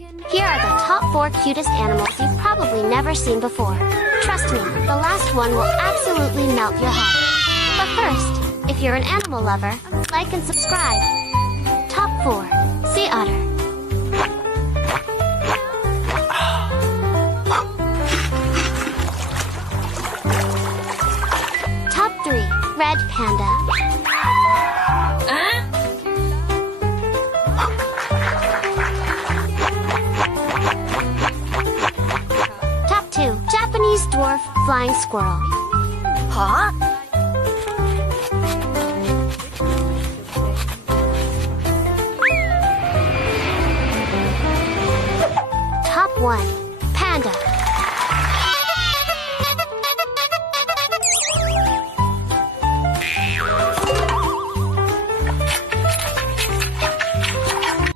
Here are the top 4 cutest animals you've probably never seen before. Trust me, the last one will absolutely melt your heart. But first, if you're an animal lover, like and subscribe. Top 4. Sea Otter. Top 3. Red Panda. Top 2. Japanese Dwarf Flying Squirrel. Huh? Top 1.